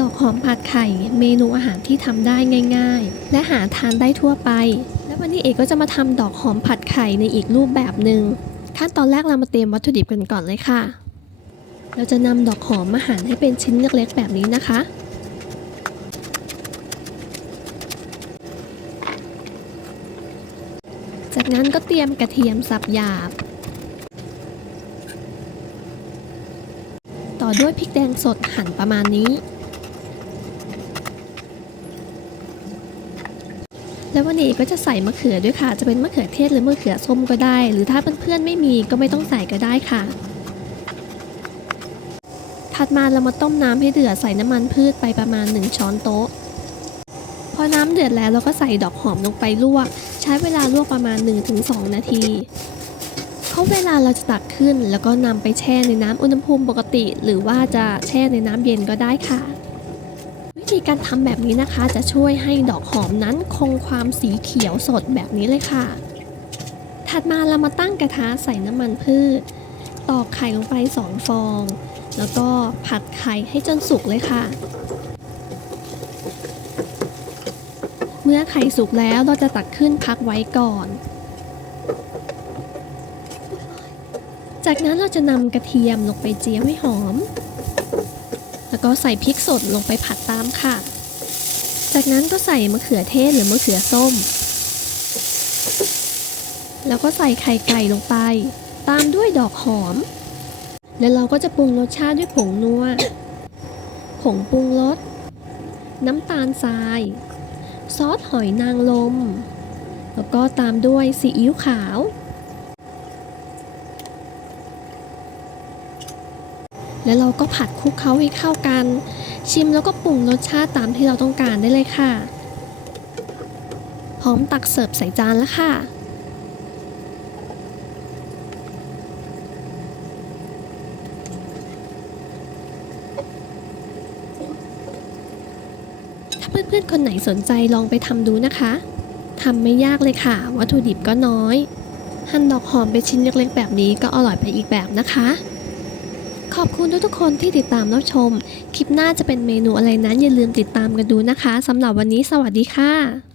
ดอกหอมผัดไข่ เมนูอาหารที่ทำได้ง่าย ๆ และหาทานได้ทั่วไป และวันนี้เอกก็จะมาทำดอกหอมผัดไข่ในอีกรูปแบบหนึ่งขั้นตอนแรกเรามาเตรียมวัตถุดิบกันก่อนเลยค่ะ เราจะนำดอกหอมมาหั่นให้เป็นชิ้นเล็กๆแบบนี้นะคะจากนั้นก็เตรียมกระเทียมสับหยาบ ต่อด้วยพริกแดงสดหั่นประมาณนี้ แล้ววันนี้ก็จะใส่มะเขือด้วยค่ะ จะเป็นมะเขือเทศหรือมะเขือส้มก็ได้ หรือถ้าเพื่อนๆไม่มีก็ไม่ต้องใส่ก็ได้ค่ะ ถัดมาเรามาต้มน้ำให้เดือดใส่น้ำมันพืชไปประมาณ 1 ช้อนโต๊ะ พอน้ำเดือดแล้วเราก็ใส่ดอกหอมลงไปลวก ใช้เวลาลวกประมาณ 1-2 นาทีเขาเวลาเราจะตักขึ้น แล้วก็นำไปแช่ในน้ำอุณหภูมิปกติ หรือว่าจะแช่ในน้ำเย็นก็ได้ค่ะ วิธีการทำแบบนี้นะคะ จะช่วยให้ดอกหอมนั้นคงความสีเขียวสดแบบนี้เลยค่ะ ถัดมาเรามาตั้งกระทะใส่น้ำมันพืช ตอกไข่ลงไปสองฟอง แล้วก็ผัดไข่ให้จนสุกเลยค่ะ เมื่อไข่สุกแล้วเราจะตักขึ้นพักไว้ก่อน จากนั้นเราจะนำกระเทียมลงไปเจียวให้หอม ก็ใส่พริกสดลงไปผัดตามค่ะ จากนั้นก็ใส่มะเขือเทศหรือมะเขือส้ม แล้วก็ใส่ไข่ไก่ลงไป ตามด้วยดอกหอม แล้วเราก็จะปรุงรสชาติด้วยผงนัว ผงปรุงรส น้ำตาลทราย ซอสหอยนางรม แล้วก็ตามด้วยซีอิ๊วขาว แล้วเราก็ผัดคลุกเคล้าให้เข้ากัน ชิมแล้วก็ปรุงรสชาติตามที่เราต้องการได้เลยค่ะ พร้อมตักเสิร์ฟใส่จานแล้วค่ะถ้าเพื่อนๆ คนไหนสนใจลองไปทำดูนะคะ ทำไม่ยากเลยค่ะ วัตถุดิบก็น้อย หั่นดอกหอมเป็นชิ้นเล็กๆ แบบนี้ก็อร่อยไปอีกแบบนะคะ ขอบคุณทุกๆคนที่ติดตามรับชม คลิปหน้าจะเป็นเมนูอะไรนั้นอย่าลืมติดตามกันดูนะคะสำหรับวันนี้สวัสดีค่ะ